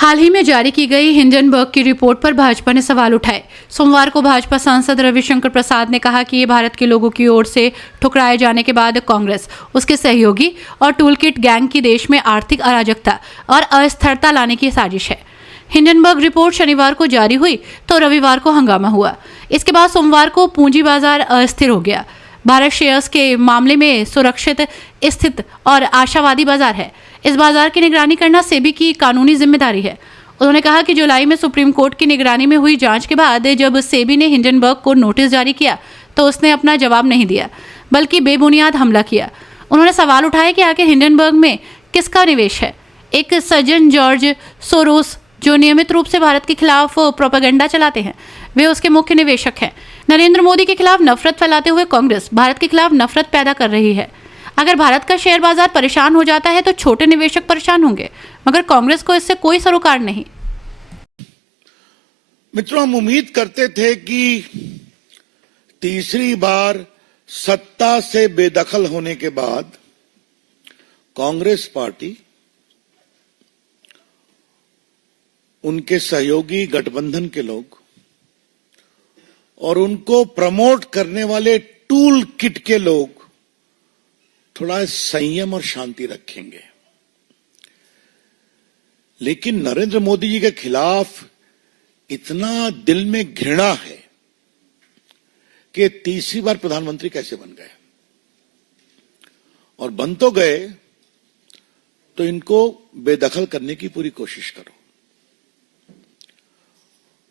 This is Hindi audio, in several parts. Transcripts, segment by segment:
हाल ही में जारी की गई हिंडनबर्ग की रिपोर्ट पर भाजपा ने सवाल उठाए। सोमवार को भाजपा सांसद रविशंकर प्रसाद ने कहा कि ये भारत के लोगों की ओर से ठुकराए जाने के बाद कांग्रेस, उसके सहयोगी और टूलकिट गैंग की देश में आर्थिक अराजकता और अस्थिरता लाने की साजिश है। हिंडनबर्ग रिपोर्ट शनिवार को जारी हुई तो रविवार को हंगामा हुआ। इसके बाद सोमवार को पूंजी बाजार अस्थिर हो गया। भारत शेयर्स के मामले में सुरक्षित स्थित और आशावादी बाजार है। इस बाजार की निगरानी करना सेबी की कानूनी जिम्मेदारी है। उन्होंने कहा कि जुलाई में सुप्रीम कोर्ट की निगरानी में हुई जांच के बाद जब सेबी ने हिंडनबर्ग को नोटिस जारी किया तो उसने अपना जवाब नहीं दिया, बल्कि बेबुनियाद हमला किया। उन्होंने सवाल उठाया कि आखिर हिंडनबर्ग में किसका निवेश है। एक सज्जन जॉर्ज सोरोस, जो नियमित रूप से भारत के खिलाफ प्रोपेगेंडा चलाते हैं, वे उसके मुख्य निवेशक हैं। नरेंद्र मोदी के खिलाफ नफरत फैलाते हुए कांग्रेस भारत के खिलाफ नफरत पैदा कर रही है। अगर भारत का शेयर बाजार परेशान हो जाता है तो छोटे निवेशक परेशान होंगे, मगर कांग्रेस को इससे कोई सरोकार नहीं। मित्रों, हम उम्मीद करते थे कि तीसरी बार सत्ता से बेदखल होने के बाद कांग्रेस पार्टी, उनके सहयोगी गठबंधन के लोग और उनको प्रमोट करने वाले टूल किट के लोग थोड़ा संयम और शांति रखेंगे। लेकिन नरेंद्र मोदी जी के खिलाफ इतना दिल में घृणा है कि तीसरी बार प्रधानमंत्री कैसे बन गए, और बन तो गए तो इनको बेदखल करने की पूरी कोशिश करो।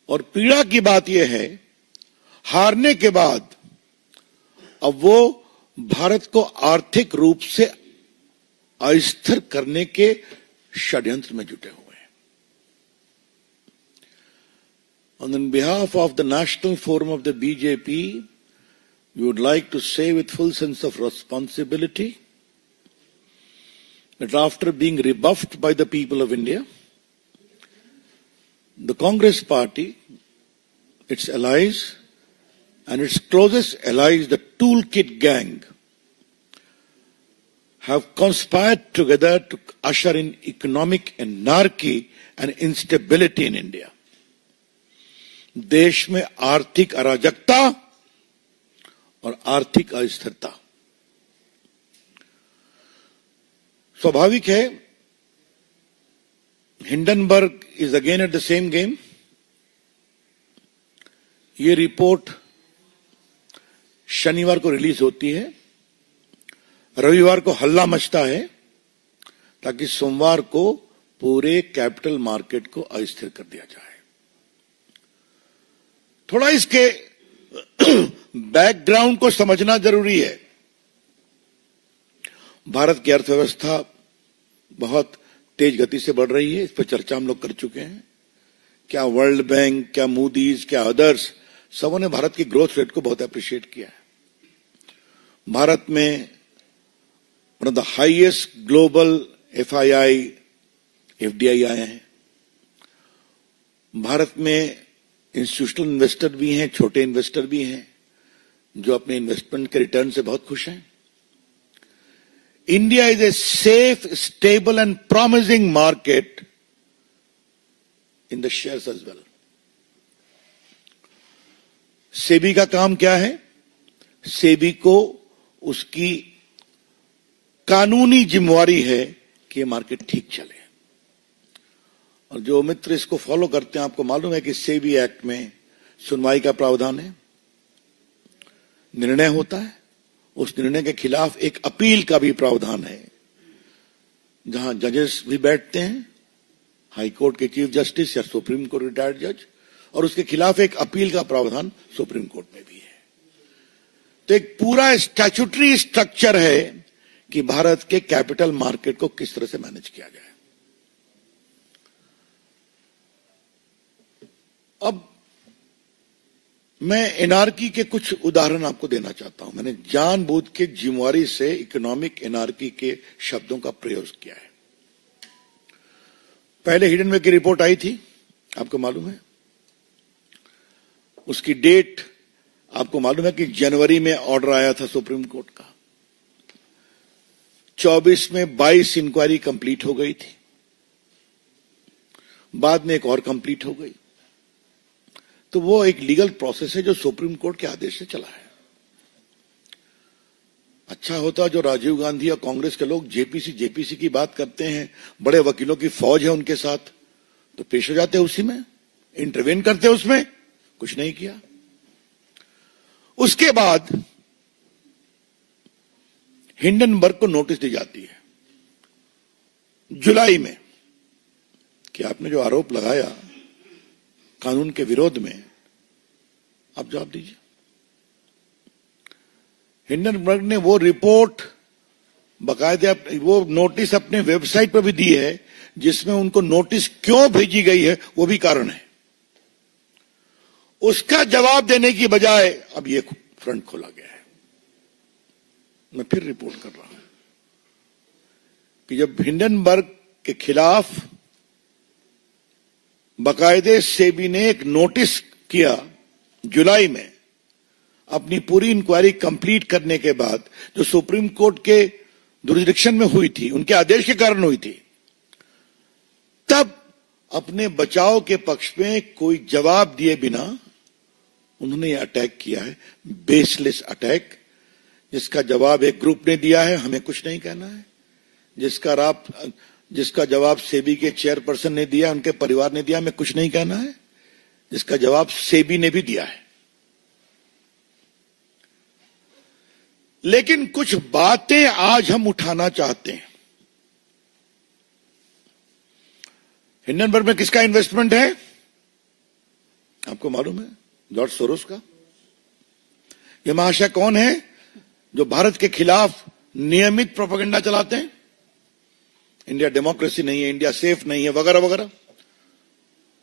और पीड़ा की बात यह है, हारने के बाद अब वो भारत को आर्थिक रूप से अस्थिर करने के षड्यंत्र में जुटे हुए हैं। On behalf of the National Forum of the BJP, we would like to say with full sense of responsibility that after being rebuffed by the people of India, the Congress Party, its allies, and its closest allies, the Toolkit Gang, have conspired together to usher in economic anarchy and instability in India. देश में आर्थिक अराजकता और आर्थिक अस्थिरता। स्वाभाविक है, Hindenburg is again at the same game. ये रिपोर्ट शनिवार को रिलीज होती है, रविवार को हल्ला मचता है ताकि सोमवार को पूरे कैपिटल मार्केट को अस्थिर कर दिया जाए। थोड़ा इसके बैकग्राउंड को समझना जरूरी है। भारत की अर्थव्यवस्था बहुत तेज गति से बढ़ रही है, इस पर चर्चा हम लोग कर चुके हैं। क्या वर्ल्ड बैंक, क्या मूडीज, क्या अदर्स, सबों ने भारत की ग्रोथ रेट को बहुत अप्रिशिएट किया है। भारत में one of the highest global FII, FDI आए हैं। भारत में इंस्टीट्यूशनल इन्वेस्टर भी हैं, छोटे इन्वेस्टर भी हैं, जो अपने इन्वेस्टमेंट के रिटर्न से बहुत खुश हैं। India is a safe, stable and promising market in the shares as well. SEBI का काम क्या है? सेबी को उसकी कानूनी जिम्मेवारी है कि ये मार्केट ठीक चले। और जो मित्र इसको फॉलो करते हैं, आपको मालूम है कि सेबी एक्ट में सुनवाई का प्रावधान है, निर्णय होता है, उस निर्णय के खिलाफ एक अपील का भी प्रावधान है, जहां जजेस भी बैठते हैं, हाई कोर्ट के चीफ जस्टिस या सुप्रीम कोर्ट रिटायर्ड जज, और उसके खिलाफ एक अपील का प्रावधान सुप्रीम कोर्ट में भी है। तो एक पूरा स्टैट्यूटरी स्ट्रक्चर है कि भारत के कैपिटल मार्केट को किस तरह से मैनेज किया जाए। अब मैं एनआरकी के कुछ उदाहरण आपको देना चाहता हूं। मैंने जानबूझ के जिम्मेवारी से इकोनॉमिक एनआरकी के शब्दों का प्रयोग किया है। पहले हिंडनबर्ग की रिपोर्ट आई थी, आपको मालूम है, उसकी डेट आपको मालूम है कि जनवरी में ऑर्डर आया था सुप्रीम कोर्ट का। 24 में 22 इंक्वायरी कंप्लीट हो गई थी। बाद में एक और कंप्लीट हो गई। तो वो एक लीगल प्रोसेस है जो सुप्रीम कोर्ट के आदेश से चला है। अच्छा होता जो राजीव गांधी और कांग्रेस के लोग जेपीसी की बात करते हैं, बड़े वकीलों की फौज है उनके साथ, तो पेश हो जाते उसी में, इंटरवेन करते उसमें, कुछ नहीं किया। उसके बाद हिंडनबर्ग को नोटिस दी जाती है जुलाई में कि आपने जो आरोप लगाया कानून के विरोध में, आप जवाब दीजिए। हिंडनबर्ग ने वो रिपोर्ट बकायदे वो नोटिस अपने वेबसाइट पर भी दी है, जिसमें उनको नोटिस क्यों भेजी गई है वो भी कारण है। उसका जवाब देने की बजाय अब ये फ्रंट खोला गया है। मैं फिर रिपोर्ट कर रहा हूं कि जब हिंडनबर्ग के खिलाफ बकायदे सेबी ने एक नोटिस किया जुलाई में, अपनी पूरी इंक्वायरी कंप्लीट करने के बाद, जो सुप्रीम कोर्ट के जुरिडिक्शन में हुई थी, उनके आदेश के कारण हुई थी, तब अपने बचाव के पक्ष में कोई जवाब दिए बिना उन्होंने अटैक किया है, बेसलेस अटैक, जिसका जवाब एक ग्रुप ने दिया है, हमें कुछ नहीं कहना है। जिसका जवाब सेबी के चेयरपर्सन ने दिया, उनके परिवार ने दिया, हमें कुछ नहीं कहना है। जिसका जवाब सेबी ने भी दिया है। लेकिन कुछ बातें आज हम उठाना चाहते हैं। हिंडनबर्ग में किसका इन्वेस्टमेंट है आपको मालूम है? जॉर्ज सोरोस का। यह महाशय कौन है जो भारत के खिलाफ नियमित प्रोपेगेंडा चलाते हैं? इंडिया डेमोक्रेसी नहीं है, इंडिया सेफ नहीं है, वगैरह वगैरह।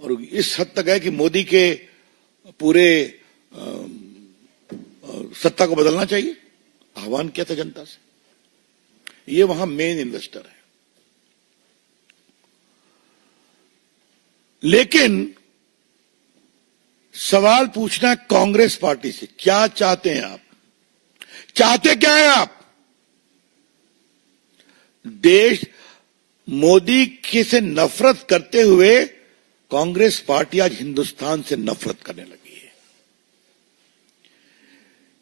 और इस हद तक है कि मोदी के पूरे सत्ता को बदलना चाहिए, आह्वान किया था जनता से। ये वहां मेन इन्वेस्टर है। लेकिन सवाल पूछना कांग्रेस पार्टी से, क्या चाहते हैं आप? चाहते क्या है आप? देश मोदी के से नफरत करते हुए कांग्रेस पार्टी आज हिंदुस्तान से नफरत करने लगी है।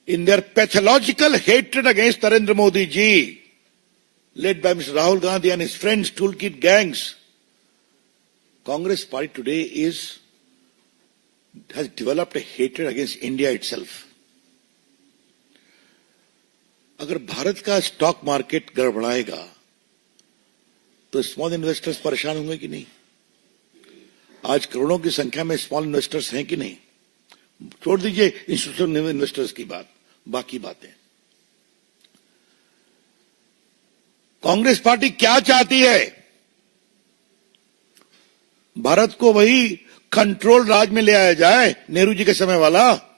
In their pathological hatred against Narendra Modi ji, led by Mr. Rahul Gandhi and his friends, toolkit gangs, Congress party today has developed a hatred against India itself. अगर भारत का स्टॉक मार्केट गड़बड़ाएगा तो स्मॉल इन्वेस्टर्स परेशान होंगे कि नहीं? आज करोड़ों की संख्या में स्मॉल इन्वेस्टर्स हैं कि नहीं? छोड़ दीजिए इंस्टीट्यूशनल इन्वेस्टर्स की बात, बाकी बातें। कांग्रेस पार्टी क्या चाहती है? भारत को वही कंट्रोल राज में ले आया जाए, नेहरू जी के समय वाला,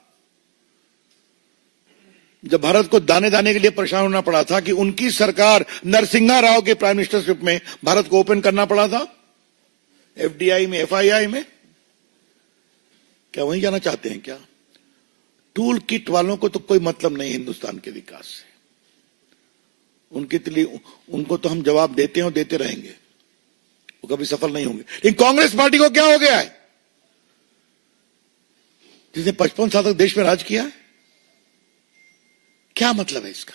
जब भारत को दाने दाने के लिए परेशान होना पड़ा था कि उनकी सरकार नरसिम्हा राव के प्राइम मिनिस्टरशिप में भारत को ओपन करना पड़ा था, एफडीआई में, एफआईआई में। क्या वहीं जाना चाहते हैं क्या? टूल किट वालों को तो कोई मतलब नहीं हिंदुस्तान के विकास से। उनको तो हम जवाब देते हैं और देते रहेंगे, वो कभी सफल नहीं होंगे। लेकिन कांग्रेस पार्टी को क्या हो गया है, जिसने 55 साल तक देश में राज किया है? क्या मतलब है इसका?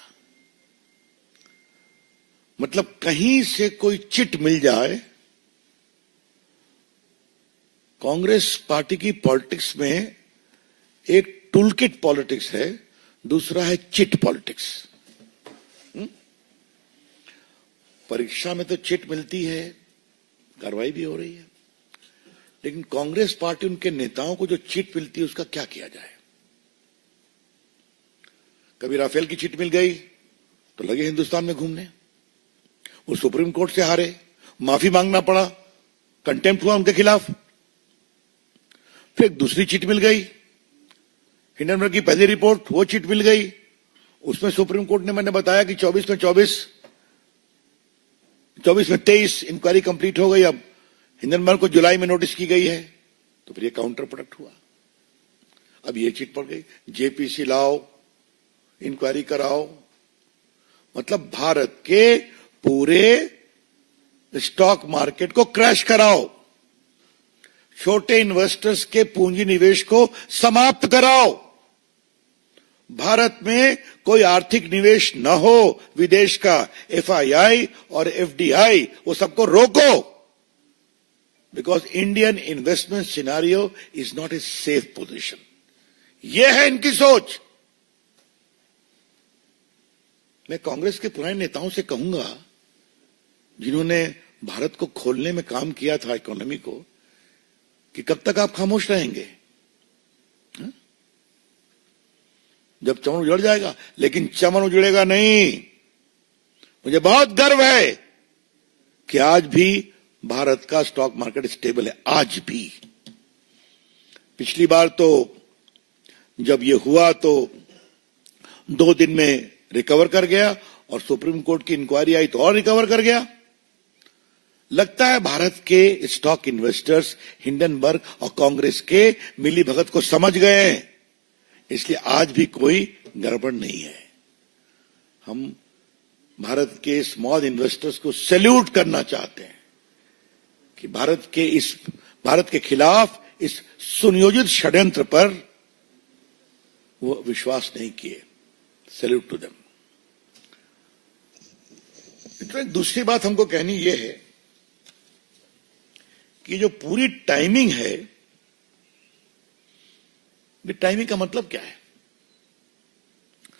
मतलब कहीं से कोई चिट मिल जाए। कांग्रेस पार्टी की पॉलिटिक्स में एक टूलकिट पॉलिटिक्स है, दूसरा है चिट पॉलिटिक्स। परीक्षा में तो चिट मिलती है, कार्रवाई भी हो रही है, लेकिन कांग्रेस पार्टी, उनके नेताओं को जो चिट मिलती है उसका क्या किया जाए? कभी राफेल की चिट मिल गई तो लगे हिंदुस्तान में घूमने, वो सुप्रीम कोर्ट से हारे, माफी मांगना पड़ा, कंटेम्प्ट हुआ उनके खिलाफ। फिर एक दूसरी चिट मिल गई, हिंडनबर्ग की पहली रिपोर्ट, वो चिट मिल गई। उसमें सुप्रीम कोर्ट ने, मैंने बताया कि 24 में 23 इंक्वायरी कंप्लीट हो गई। अब हिंडनबर्ग को जुलाई में नोटिस की गई है, तो फिर ये काउंटर प्रोडक्ट हुआ। अब ये चिट पड़ गई, जेपीसी लाओ, इंक्वायरी कराओ। मतलब भारत के पूरे स्टॉक मार्केट को क्रैश कराओ। छोटे इन्वेस्टर्स के पूंजी निवेश को समाप्त कराओ। भारत में कोई आर्थिक निवेश न हो विदेश का, एफआईआई और एफडीआई, वो सबको रोको। Because Indian investment scenario is not a safe position. यह है इनकी सोच। मैं कांग्रेस के पुराने नेताओं से कहूंगा, जिन्होंने भारत को खोलने में काम किया था, इकोनॉमी को, कि कब तक आप खामोश रहेंगे? जब चमन उजड़ जाएगा। लेकिन चमन उजड़ेगा नहीं। मुझे बहुत गर्व है कि आज भी भारत का स्टॉक मार्केट स्टेबल है। आज भी। पिछली बार तो जब ये हुआ तो 2 दिन में रिकवर कर गया, और सुप्रीम कोर्ट की इंक्वायरी आई तो और रिकवर कर गया। लगता है भारत के स्टॉक इन्वेस्टर्स हिंडनबर्ग और कांग्रेस के मिलीभगत को समझ गए हैं, इसलिए आज भी कोई गड़बड़ नहीं है। हम भारत के स्मॉल इन्वेस्टर्स को सैल्यूट करना चाहते हैं कि भारत के खिलाफ इस सुनियोजित षड्यंत्र पर वो विश्वास नहीं किए। Salute to them. दूसरी बात हमको कहनी यह है कि जो पूरी टाइमिंग है, ये टाइमिंग का मतलब क्या है?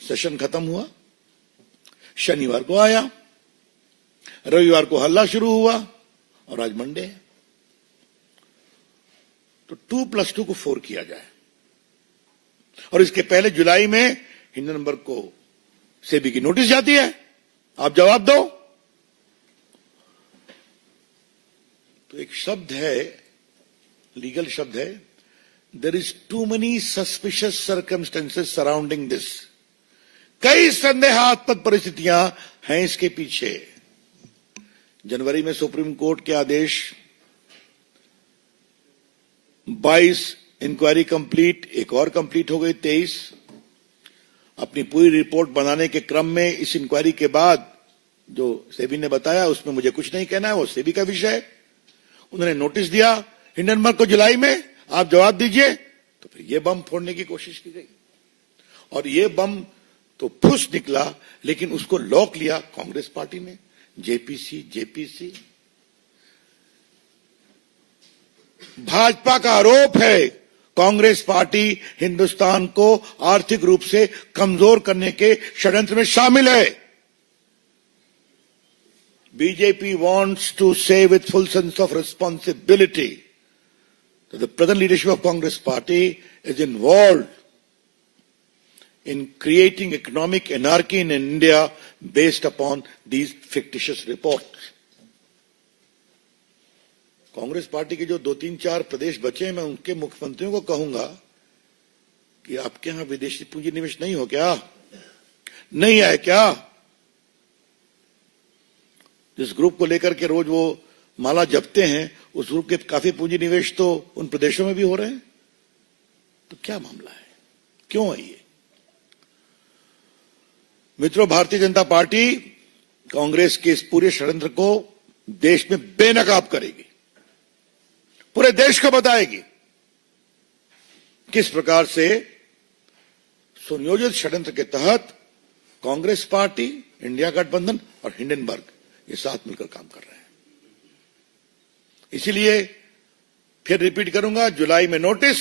सेशन खत्म हुआ, शनिवार को आया, रविवार को हल्ला शुरू हुआ, और आज मंडे है। तो 2+2 को 4 किया जाए। और इसके पहले जुलाई में हिंडनबर्ग को सेबी की नोटिस जाती है, आप जवाब दो। तो एक शब्द है, लीगल शब्द है, there is too many suspicious circumstances surrounding this। कई संदेहास्पद परिस्थितियां हैं इसके पीछे। जनवरी में सुप्रीम कोर्ट के आदेश, 22 इंक्वायरी कंप्लीट, एक और कंप्लीट हो गई 23। अपनी पूरी रिपोर्ट बनाने के क्रम में इस इंक्वायरी के बाद जो सेबी ने बताया उसमें मुझे कुछ नहीं कहना है, वो सेबी का विषय है। उन्होंने नोटिस दिया हिंडनबर्ग को जुलाई में, आप जवाब दीजिए। तो फिर ये बम फोड़ने की कोशिश की गई, और ये बम तो फुस निकला, लेकिन उसको लॉक लिया कांग्रेस पार्टी ने, जेपीसी। भाजपा का आरोप है कांग्रेस पार्टी हिंदुस्तान को आर्थिक रूप से कमजोर करने के षड्यंत्र में शामिल है। BJP wants to say with full sense of responsibility that the present leadership of Congress Party is involved in creating economic anarchy in India based upon these fictitious reports। Congress party के जो 2-3-4 प्रदेश बचे हैं, मैं उनके मुख्यमंत्रियों को कहूंगा कि आपके यहां विदेशी पूंजी निवेश नहीं हो क्या? नहीं है क्या? जिस ग्रुप को लेकर के रोज वो माला जपते हैं, उस ग्रुप के काफी पूंजी निवेश तो उन प्रदेशों में भी हो रहे हैं। तो क्या मामला है? क्यों है ये? मित्रों, भारतीय जनता पार्टी कांग्रेस के इस पूरे षड्यंत्र को देश में बेनकाब करेगी, पूरे देश को बताएगी किस प्रकार से सुनियोजित षड्यंत्र के तहत कांग्रेस पार्टी, इंडिया गठबंधन और हिंडनबर्ग ये साथ मिलकर काम कर रहे हैं। इसीलिए फिर रिपीट करूंगा, जुलाई में नोटिस,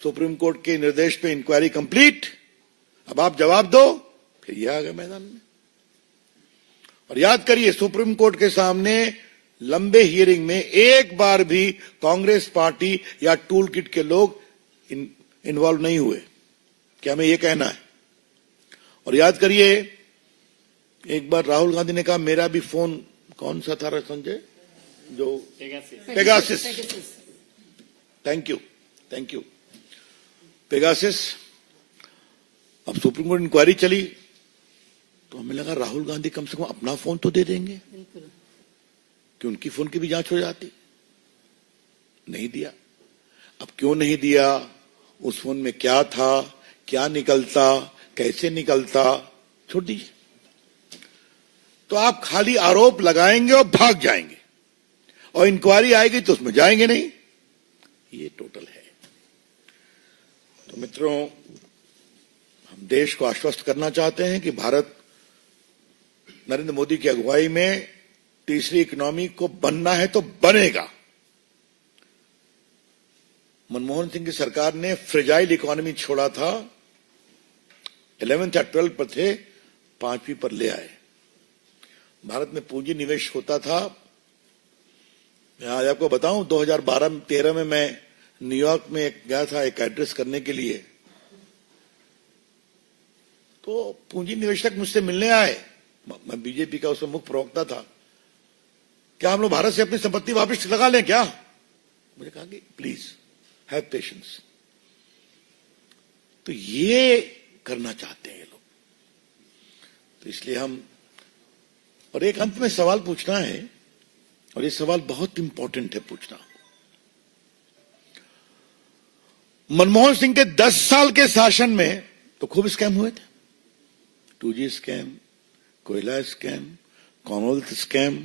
सुप्रीम कोर्ट के निर्देश पे इंक्वायरी कंप्लीट, अब आप जवाब दो, फिर ये आ गए मैदान में। और याद करिए, सुप्रीम कोर्ट के सामने लंबे हियरिंग में एक बार भी कांग्रेस पार्टी या टूल किट के लोग इन्वॉल्व नहीं हुए। क्या हमें यह कहना है? और याद करिए, एक बार राहुल गांधी ने कहा मेरा भी फोन कौन सा था संजय, जो पेगासिस, थैंक यू पेगासिस। अब सुप्रीम कोर्ट इंक्वायरी चली तो हमें लगा राहुल गांधी कम से कम अपना फोन तो दे देंगे कि उनकी फोन की भी जांच हो जाती। नहीं दिया। अब क्यों नहीं दिया? उस फोन में क्या था, क्या निकलता, कैसे निकलता, छोड़ दीजिए। तो आप खाली आरोप लगाएंगे और भाग जाएंगे, और इंक्वायरी आएगी तो उसमें जाएंगे नहीं। ये टोटल है। तो मित्रों, हम देश को आश्वस्त करना चाहते हैं कि भारत नरेंद्र मोदी की अगुवाई में तीसरी इकोनॉमी को बनना है तो बनेगा। मनमोहन सिंह की सरकार ने फ्रेजाइल इकोनॉमी छोड़ा था, 11th या 12th पर थे, 5वीं पर ले आए। भारत में पूंजी निवेश होता था। मैं आज आपको बताऊं, 2012-13 में मैं न्यूयॉर्क में गया था एक एड्रेस करने के लिए, तो पूंजी निवेशक मुझसे मिलने आए। मैं बीजेपी का उसमें मुख्य प्रवक्ता था। क्या हम लोग भारत से अपनी संपत्ति वापस लगा लें क्या? मुझे कहा कि प्लीज हैव पेशेंस। तो ये करना चाहते हैं ये लोग। तो इसलिए हम, और एक अंत में सवाल पूछना है, और ये सवाल बहुत इंपॉर्टेंट है पूछना। मनमोहन सिंह के 10 साल के शासन में तो खूब स्कैम हुए थे। 2G स्कैम, कोयला स्कैम, कॉमनवेल्थ स्कैम,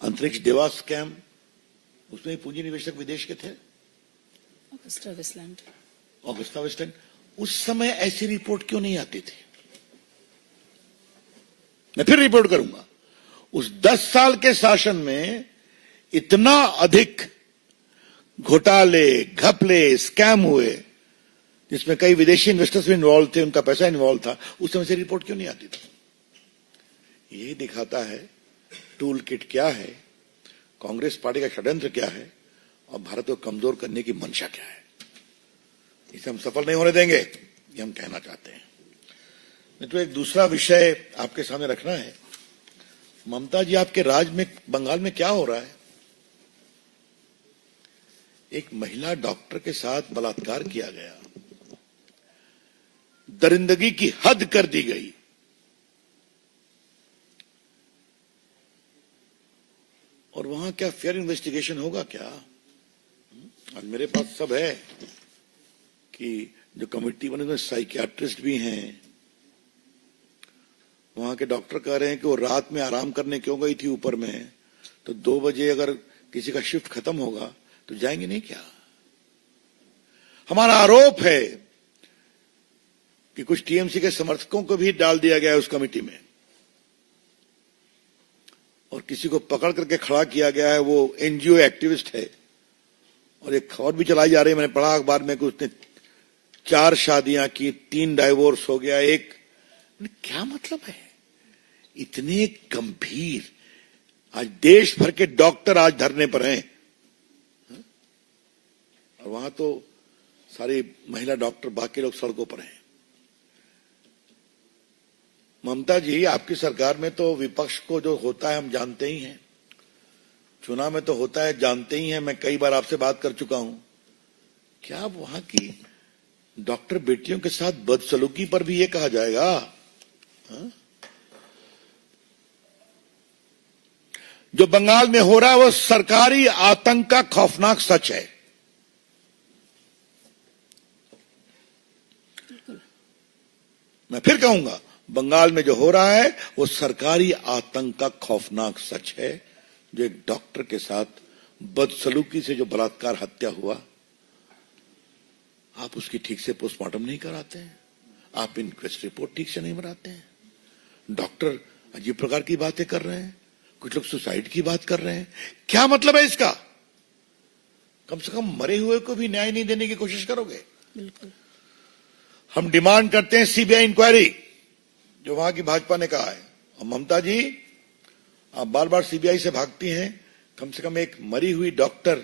अंतरिक्ष देवा स्कैम, उसमें पूंजी निवेशक विदेश के थे। Agusta Westland. उस समय ऐसी रिपोर्ट क्यों नहीं आती थी? मैं फिर रिपोर्ट करूंगा। उस 10 साल के शासन में इतना अधिक घोटाले, घपले, स्कैम हुए, जिसमें कई विदेशी इन्वेस्टर्स भी इन्वॉल्व थे, उनका पैसा इन्वॉल्व था। उस समय से रिपोर्ट क्यों नहीं आती थी? यही दिखाता है टूल किट क्या है, कांग्रेस पार्टी का षड्यंत्र क्या है, और भारत को कमजोर करने की मंशा क्या है। इसे हम सफल नहीं होने देंगे, ये हम कहना चाहते हैं। तो एक दूसरा विषय आपके सामने रखना है। ममता जी, आपके राज में, बंगाल में क्या हो रहा है? एक महिला डॉक्टर के साथ बलात्कार किया गया, दरिंदगी की हद कर दी गई। और वहां क्या फेयर इन्वेस्टिगेशन होगा क्या? आज मेरे पास सब है कि जो कमेटी बने उसमें साइकियाट्रिस्ट भी हैं। वहां के डॉक्टर कह रहे हैं कि वो रात में आराम करने क्यों गई थी ऊपर में, तो 2 बजे अगर किसी का शिफ्ट खत्म होगा तो जाएंगे नहीं क्या? हमारा आरोप है कि कुछ टीएमसी के समर्थकों को भी डाल दिया गया है उस कमेटी में, और किसी को पकड़ करके खड़ा किया गया है, वो एनजीओ एक्टिविस्ट है। और एक खबर भी चलाई जा रही है, मैंने पढ़ा अखबार में कि उसने 4 शादियां की, 3 डाइवोर्स हो गया, एक। क्या मतलब है? इतने गंभीर, आज देश भर के डॉक्टर आज धरने पर हैं, और वहां तो सारी महिला डॉक्टर, बाकी लोग सड़कों पर हैं। ममता जी, आपकी सरकार में तो विपक्ष को जो होता है हम जानते ही हैं, चुनाव में तो होता है जानते ही हैं। मैं कई बार आपसे बात कर चुका हूं। क्या वहां की डॉक्टर बेटियों के साथ बदसलूकी पर भी ये कहा जाएगा? जो बंगाल में हो रहा है वो सरकारी आतंक का खौफनाक सच है। मैं फिर कहूंगा, बंगाल में जो हो रहा है वो सरकारी आतंक का खौफनाक सच है। जो एक डॉक्टर के साथ बदसलूकी से जो बलात्कार हत्या हुआ, आप उसकी ठीक से पोस्टमार्टम नहीं कराते हैं, आप इंक्वेस्ट रिपोर्ट ठीक से नहीं बनाते हैं। डॉक्टर अजीब प्रकार की बातें कर रहे हैं, कुछ लोग सुसाइड की बात कर रहे हैं। क्या मतलब है इसका? कम से कम मरे हुए को भी न्याय नहीं देने की कोशिश करोगे? बिल्कुल। हम डिमांड करते हैं सीबीआई इंक्वायरी, जो वहां की भाजपा ने कहा है। और ममता जी, आप बार बार सीबीआई से भागती हैं, कम से कम एक मरी हुई डॉक्टर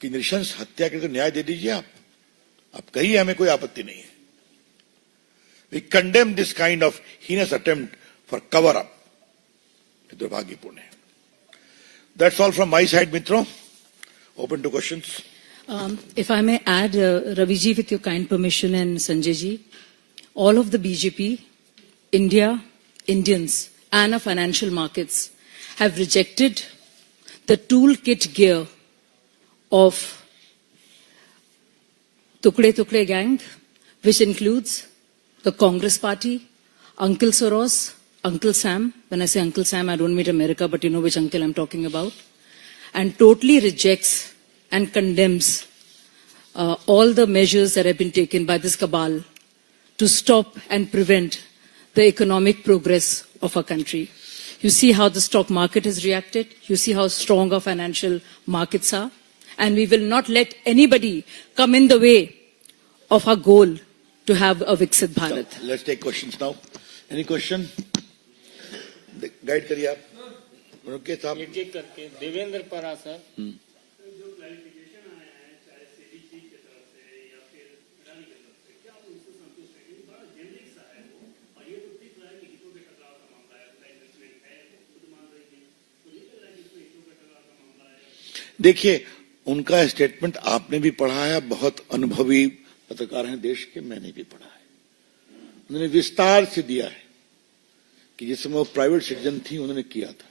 की नृशंस हत्या के तो न्याय दे दीजिए। आप कहिए, हमें कोई आपत्ति नहीं है। We condemn this kind of heinous attempt for cover up. दुर्भाग्यपूर्ण है। That's all from my side मित्रों। Open to questions. If I may add, Ravi ji, with your kind permission, and Sanjay ji, all of the BJP, India, Indians, and our financial markets have rejected the toolkit gear of Tukde Tukde gang, which includes the Congress Party, Uncle Soros, Uncle Sam. When I say Uncle Sam, I don't mean America, but you know which uncle I'm talking about. And totally rejects and condemns all the measures that have been taken by this cabal to stop and prevent the economic progress of our country. You see how the stock market has reacted. You see how strong our financial markets are. And we will not let anybody come in the way of our goal to have a Viksit Bharat. Let's take questions now. Any question? Guide करिए आप. रुकिए साहब. एक एक करके देवेंद्र परा सर. देखिए, उनका स्टेटमेंट आपने भी पढ़ा है, बहुत अनुभवी पत्रकार हैं देश के, मैंने भी पढ़ा है. उन्होंने विस्तार से दिया है कि जिस समय वो प्राइवेट सिटीजन थी उन्होंने किया था.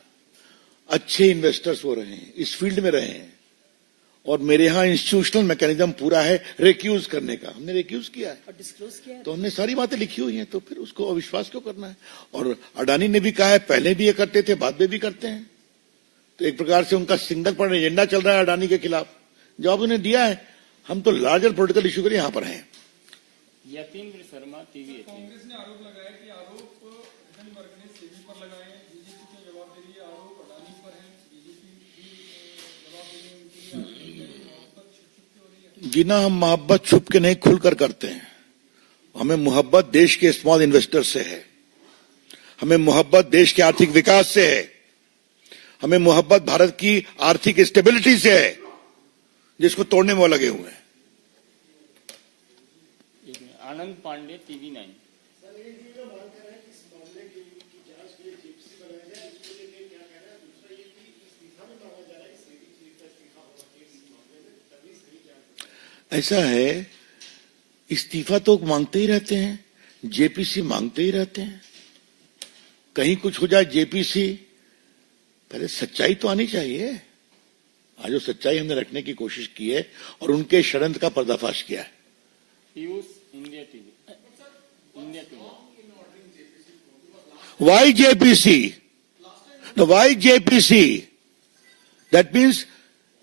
अच्छे इन्वेस्टर्स वो रहे हैं, इस फील्ड में रहे हैं, और मेरे यहाँ इंस्टीट्यूशनल मैकेनिज्म पूरा है रिक्यूज करने का. हमने रिक्यूज किया है, तो हमने सारी बातें लिखी हुई हैं, तो फिर उसको अविश्वास क्यों करना है? और अडानी ने भी कहा है, पहले भी ये करते थे, बाद में भी करते हैं. तो एक प्रकार से उनका सिंगल पॉइंट एजेंडा चल रहा है अडानी के खिलाफ. जवाब उन्हें दिया है. हम तो लार्जर पॉलिटिकल इशू के लिए यहाँ पर हैं. यतीन्द्र शर्मा टीवी 18. कांग्रेस ने आरोप लगाया कि आरोप हिंडनबर्ग ने सेबी पर लगाए हैं, बीजेपी को जवाब दे रही है, आरोप अडानी पर है, बीजेपी भी जवाब दे रही है उनके लिए. मोहब्बत छुप छुप के हो रही है. जी ना, हम मोहब्बत छुप के नहीं, खुलकर करते हैं. हमें मोहब्बत देश के स्मॉल इन्वेस्टर से है, हमें मोहब्बत देश के आर्थिक विकास से है, हमें मोहब्बत भारत की आर्थिक स्टेबिलिटी से है, जिसको तोड़ने में वो लगे हुए हैं. आनंद पांडे टीवी 9. ऐसा है, इस्तीफा तो मांगते ही रहते हैं, जेपीसी मांगते ही रहते हैं. कहीं कुछ हो जाए जेपीसी, पहले सच्चाई तो आनी चाहिए. आज वो सच्चाई हमने रखने की कोशिश की है और उनके षड्यंत्र का पर्दाफाश किया है. Piyush India TV. India TV. Why JPC? No, why JPC? That means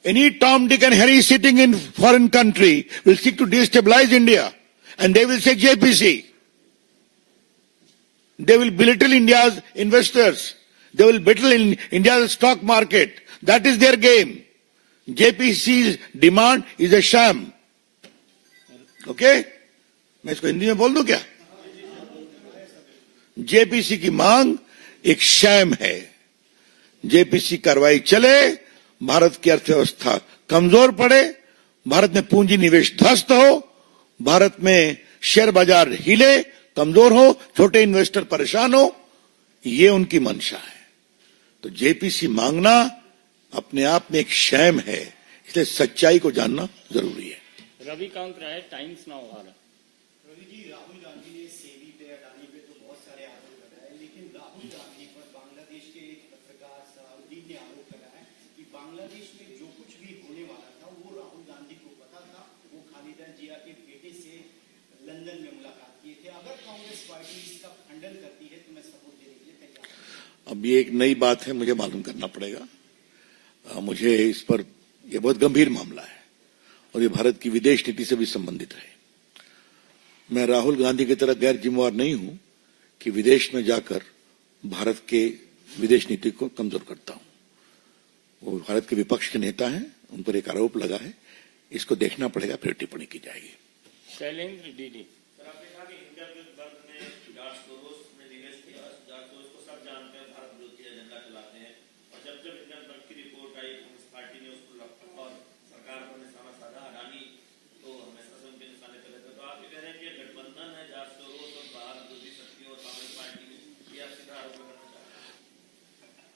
any Tom, Dick and Harry sitting in foreign country will seek to destabilize India, and they will say JPC. They will belittle India's investors. They will belittle in India's stock market. That is their game. JPC's demand is a sham. Okay? मैं इसको हिंदी में बोल दूं क्या? जेपीसी की मांग एक शैम है. जेपीसी कार्रवाई चले, भारत की अर्थव्यवस्था कमजोर पड़े, भारत में पूंजी निवेश ध्वस्त हो, भारत में शेयर बाजार हिले, कमजोर हो, छोटे इन्वेस्टर परेशान हो, ये उनकी मंशा है. तो जेपीसी मांगना अपने आप में एक शैम है, इसलिए सच्चाई को जानना जरूरी है. रविकांत राय टाइम्स नाउ भारत. रवि जी, राहुल गांधी ने सेबी पे, अडानी पे तो बहुत सारे आरोप लगाए, लेकिन राहुल गांधी पर बांग्लादेश के एक पत्रकार सलाउद्दीन ने आरोप लगाया कि बांग्लादेश में जो कुछ भी होने वाला था वो राहुल गांधी को पता था. वो खालिदा जिया के बेटे से लंदन में मुलाकात किए थे. अगर कांग्रेस पार्टी इसका खंडन करती है तो मैं सबूत देने के लिए तैयार हूं. अब ये एक नई बात है, मुझे मालूम करना पड़ेगा. मुझे इस पर, यह बहुत गंभीर मामला है और ये भारत की विदेश नीति से भी संबंधित है. मैं राहुल गांधी की तरह गैर जिम्मेवार नहीं हूं कि विदेश में जाकर भारत के विदेश नीति को कमजोर करता हूं. वो भारत के विपक्ष के नेता हैं, उन पर एक आरोप लगा है, इसको देखना पड़ेगा, फिर टिप्पणी की जाएगी. शैलेंद्र डीडी.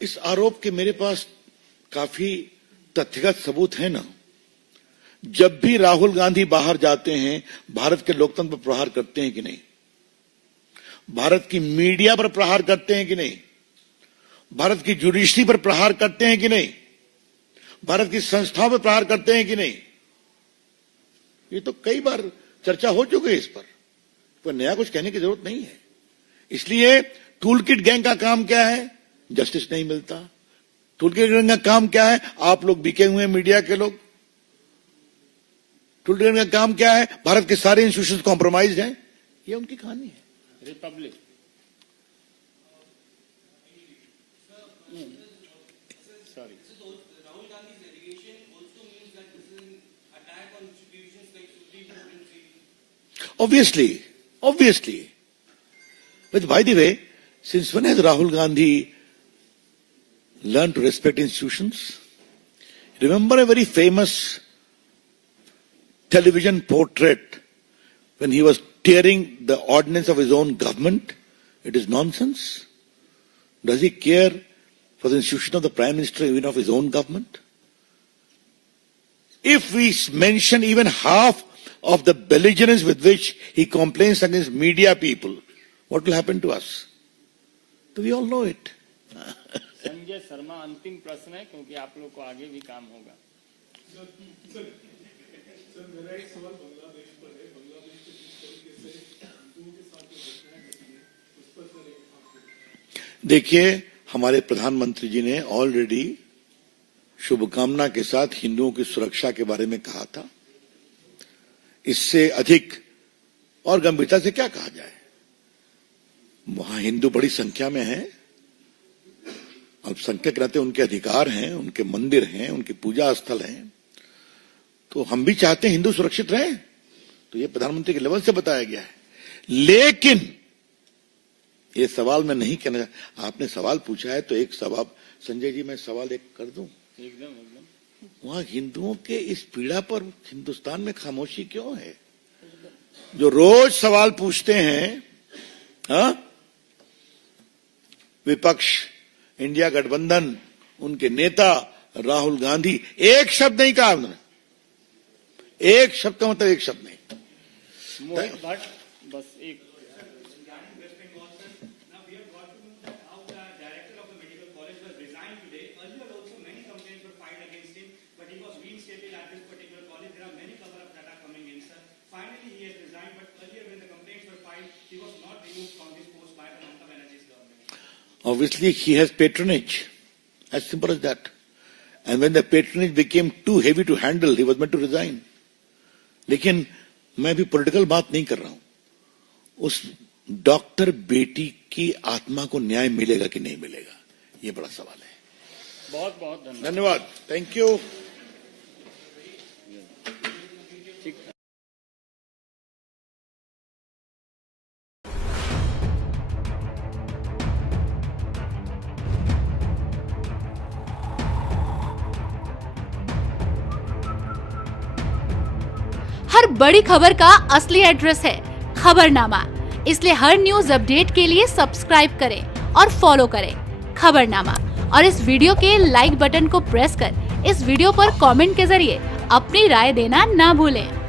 इस आरोप के मेरे पास काफी तथ्यगत सबूत है ना. जब भी राहुल गांधी बाहर जाते हैं, भारत के लोकतंत्र पर प्रहार करते हैं कि नहीं? भारत की मीडिया पर प्रहार करते हैं कि नहीं? भारत की जुडिशरी पर प्रहार करते हैं कि नहीं? भारत की संस्थाओं पर प्रहार करते हैं कि नहीं? ये तो कई बार चर्चा हो चुकी है इस पर नया कुछ कहने की जरूरत नहीं है. इसलिए टूल किट गैंग का काम क्या है? जस्टिस नहीं मिलता. टूल किट गैंग का काम क्या है? आप लोग बिके हुए मीडिया के लोग, टुलडेन का काम क्या है? भारत के सारे इंस्टीट्यूशन कॉम्प्रोमाइज हैं, ये उनकी कहानी है। Republic sorry Obviously. But by the way, since when has Rahul Gandhi learned to respect institutions? Remember a very famous television portrait when he was tearing the ordinance of his own government? It is nonsense. Does he care for the institution of the Prime Minister, even of his own government? If we mention even half of the belligerence with which he complains against media people, what will happen to us? So we all know it. Sanjay Sharma अंतिम प्रश्न है क्योंकि आप लोग को आगे भी काम होगा। सर मेरा एक सवाल बांग्लादेश पर है। बांग्लादेश के जिस तरीके से हिंदुओं के साथ जो घटनाएं घटी है उस पर सर एक आपको। देखिए, हमारे प्रधानमंत्री जी ने ऑलरेडी शुभकामना के साथ हिंदुओं की सुरक्षा के बारे में कहा था। इससे अधिक और गंभीरता से क्या कहा जाए? वहां हिंदू बड़ी संख्या में हैं, अल्पसंख्यक रहते उनके अधिकार हैं, उनके मंदिर हैं, उनकी पूजा स्थल हैं, तो हम भी चाहते हैं हिंदू सुरक्षित रहें। तो ये प्रधानमंत्री के लेवल से बताया गया है। लेकिन ये सवाल मैं नहीं कहना, आपने सवाल पूछा है तो एक सवाल, संजय जी मैं सवाल एक कर दूं? एकदम वहां हिंदुओं के इस पीड़ा पर हिंदुस्तान में खामोशी क्यों है? जो रोज सवाल पूछते हैं, हाँ, विपक्ष, इंडिया गठबंधन, उनके नेता राहुल गांधी, एक शब्द नहीं कहा उन्होंने। एक शब्द का मतलब एक शब्द नहीं। मोहित भट्ट बस एक Obviously, he has patronage. As simple as that. And when the patronage became too heavy to handle, he was meant to resign. लेकिन मैं भी पॉलिटिकल बात नहीं कर रहा हूं। उस डॉक्टर बेटी की आत्मा को न्याय मिलेगा कि नहीं मिलेगा, ये बड़ा सवाल है। बहुत बहुत धन्यवाद। धन्यवाद। Thank you. हर बड़ी खबर का असली एड्रेस है खबरनामा। इसलिए हर न्यूज अपडेट के लिए सब्सक्राइब करें और फॉलो करें खबरनामा। और इस वीडियो के लाइक बटन को प्रेस कर इस वीडियो पर कमेंट के जरिए अपनी राय देना ना भूलें।